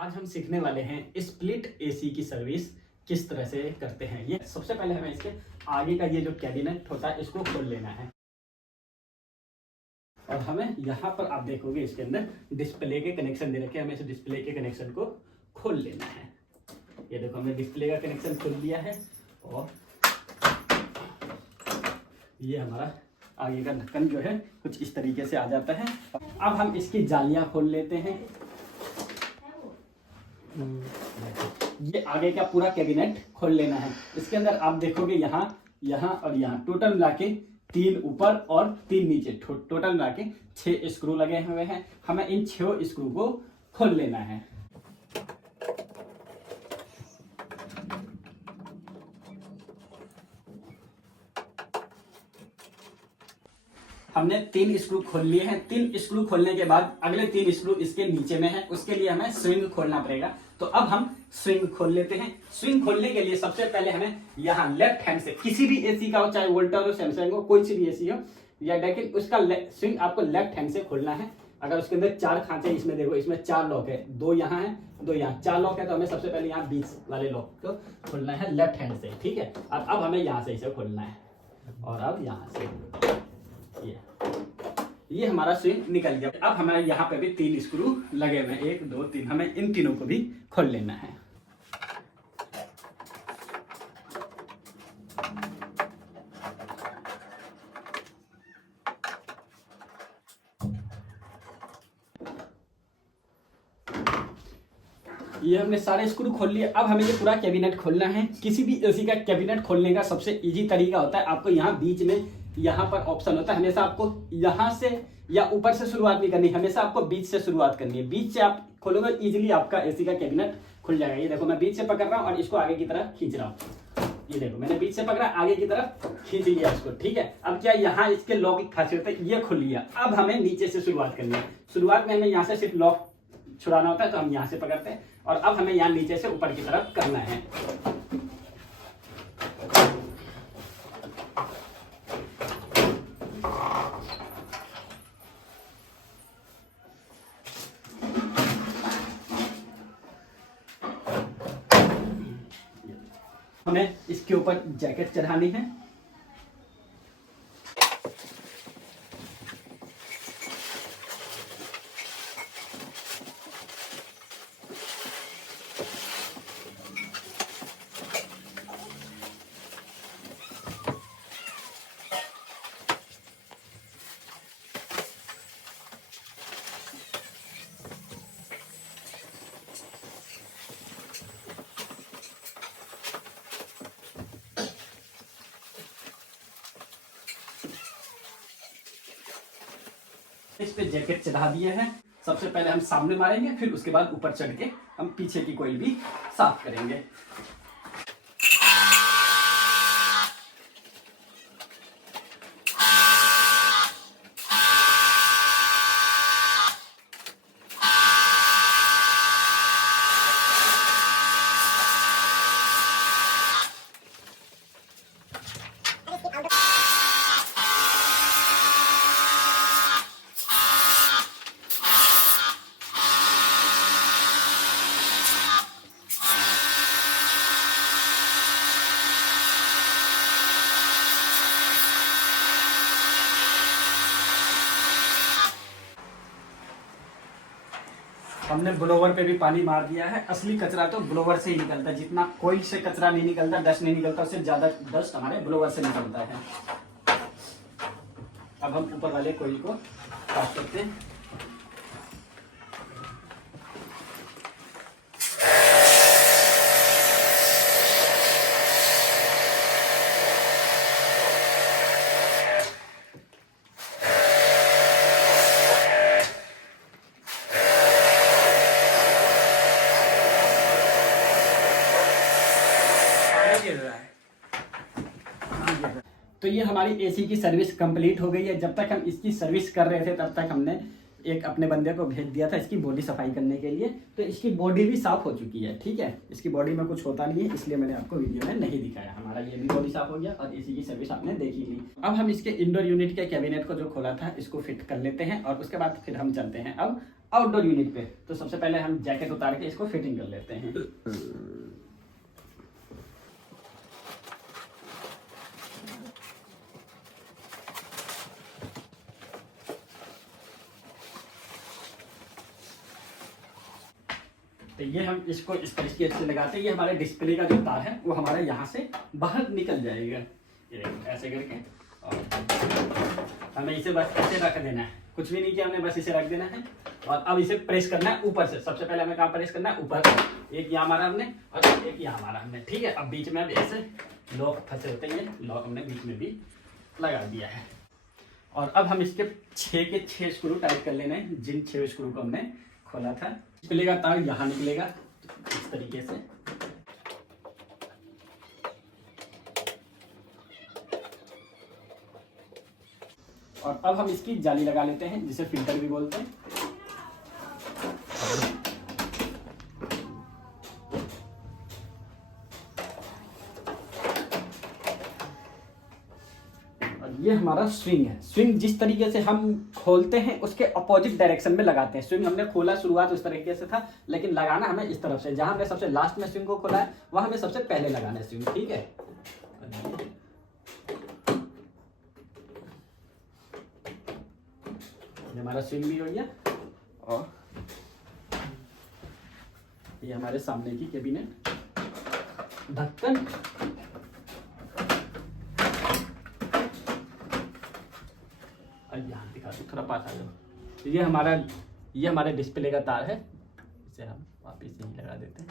आज हम सीखने वाले हैं स्प्लिट एसी की सर्विस किस तरह से करते हैं। ये सबसे पहले हमें इसके आगे का ये जो कैबिनेट होता है इसको खोल लेना है और हमें यहाँ पर आप देखोगे इसके अंदर डिस्प्ले के कनेक्शन दे रखे हैं। हमें इस डिस्प्ले के कनेक्शन को खोल लेना है। ये देखो हमने डिस्प्ले का कनेक्शन खोल लिया है और ये हमारा आगे का ढक्कन जो है कुछ इस तरीके से आ जाता है। अब हम इसकी जालियां खोल लेते हैं। ये आगे का पूरा कैबिनेट खोल लेना है। इसके अंदर आप देखोगे यहाँ यहाँ और यहाँ टोटल मिला के 3 ऊपर और 3 नीचे, टोटल मिला के 6 स्क्रू लगे हुए हैं। हमें इन 6 स्क्रू को खोल लेना है। हमने 3 स्क्रू खोल लिए हैं। 3 स्क्रू खोलने के बाद अगले 3 स्क्रू इसके नीचे में है, उसके लिए हमें स्विंग खोलना पड़ेगा। तो अब हम स्विंग खोल लेते हैं। स्विंग खोलने के लिए सबसे पहले हमें यहाँ लेफ्ट हैंड से, किसी भी एसी का हो, चाहे वोल्टर हो, सैमसंग हो, कोई सी भी एसी हो या लेकिन उसका स्विंग आपको लेफ्ट हैंड से खोलना है। अगर उसके अंदर 4 खांचे, इसमें देखो इसमें 4 लॉक है, 2 यहाँ है, 2 यहाँ, 4 लॉक है। तो हमें सबसे पहले यहाँ बीच वाले लॉक को खोलना है लेफ्ट हैंड से, ठीक है। और अब हमें यहाँ से इसे खोलना है और अब यहाँ से ये हमारा स्विंग निकल गया। अब हमारे यहाँ पे भी 3 स्क्रू लगे हुए हैं, 1 2 3। हमें इन तीनों को भी खोल लेना है। ये हमने सारे स्क्रू खोल लिए। अब हमें ये पूरा कैबिनेट खोलना है। किसी भी एसी का कैबिनेट खोलने का सबसे इजी तरीका होता है, आपको यहाँ बीच में यहाँ पर ऑप्शन होता है। हमेशा आपको यहाँ से या ऊपर से शुरुआत नहीं करनी, हमेशा आपको बीच से शुरुआत करनी है। बीच से आप खोलोगे इजीली आपका एसी का कैबिनेट खुल जाएगा। ये देखो मैं बीच से पकड़ रहा हूँ और इसको आगे की तरफ खींच रहा हूँ। ये देखो मैंने बीच से पकड़ा, आगे की तरफ खींच लिया इसको, ठीक है। अब क्या यहाँ इसके लॉक की खासियत है, ये खुल लिया। अब हमें नीचे से शुरुआत करनी है। शुरुआत में हमें यहाँ से सिर्फ लॉक छुड़ाना होता है, तो हम यहाँ से पकड़ते हैं और अब हमें यहाँ नीचे से ऊपर की तरफ करना है। हमें इसके ऊपर जैकेट चढ़ानी है। इस पे जैकेट चढ़ा दिए हैं। सबसे पहले हम सामने मारेंगे, फिर उसके बाद ऊपर चढ़ के हम पीछे की कोई भी साफ करेंगे। हमने ब्लोवर पे भी पानी मार दिया है। असली कचरा तो ब्लोवर से ही निकलता है। जितना कोयल से कचरा नहीं निकलता, डस्ट नहीं निकलता, उससे ज्यादा डस्ट हमारे ब्लोवर से निकलता है। अब हम ऊपर वाले कोयल को साफ करते हैं। तो ये हमारी एसी की सर्विस कंप्लीट हो गई है। जब तक हम इसकी सर्विस कर रहे थे तब तक हमने एक अपने बंदे को भेज दिया था इसकी बॉडी सफाई करने के लिए। तो इसकी बॉडी भी साफ हो चुकी है, ठीक है। इसकी बॉडी में कुछ होता नहीं है, इसलिए मैंने आपको वीडियो में नहीं दिखाया। हमारा ये भी बॉडी साफ हो गया और एसी की सर्विस आपने देख ही ली। अब हम इसके इंडोर यूनिट के कैबिनेट को जो खोला था इसको फिट कर लेते हैं और उसके बाद फिर हम चलते हैं अब आउटडोर यूनिट पे। तो सबसे पहले हम जैकेट उतार के इसको फिटिंग कर लेते हैं। तो ये हम इसको इस तरीके से लगाते हैं, ये हमारे डिस्प्ले का जो तार है वो हमारा यहाँ से बाहर निकल जाएगा, ये ऐसे करके। और हमें इसे बस ऐसे रख देना है, कुछ भी नहीं किया हमने, बस इसे रख देना है। और अब इसे प्रेस करना है ऊपर से। सबसे पहले हमें कहाँ प्रेस करना है? ऊपर। एक यहाँ मारा हमने और एक यहाँ मारा हमने, ठीक है। अब बीच में अब ऐसे लॉक फंसे होते हैं, लॉक हमने बीच में भी लगा दिया है। और अब हम इसके 6 के 6 स्क्रू टाइट कर लेने हैं, जिन 6 स्क्रू को हमने खोला था। निकलेगा तार यहाँ निकलेगा इस तरीके से। और अब हम इसकी जाली लगा लेते हैं, जिसे फिल्टर भी बोलते हैं। ये हमारा स्विंग है। स्विंग जिस तरीके से हम खोलते हैं उसके अपोजिट डायरेक्शन में लगाते हैं। स्विंग हमने खोला शुरुआत उस तरीके से था, लेकिन लगाना हमें इस तरफ से। जहां हमने सबसे लास्ट में स्विंग को खोला है वहां हमें सबसे पहले लगाना है स्विंग, ठीक है। ये हमारा स्विंग भी हो गया। और ये हमारे सामने की कैबिनेट, ढक्कन, यहाँ दिखा दो, थोड़ा पास आ जाओ। ये हमारे डिस्प्ले का तार है, इसे हम वापिस यहीं लगा देते हैं।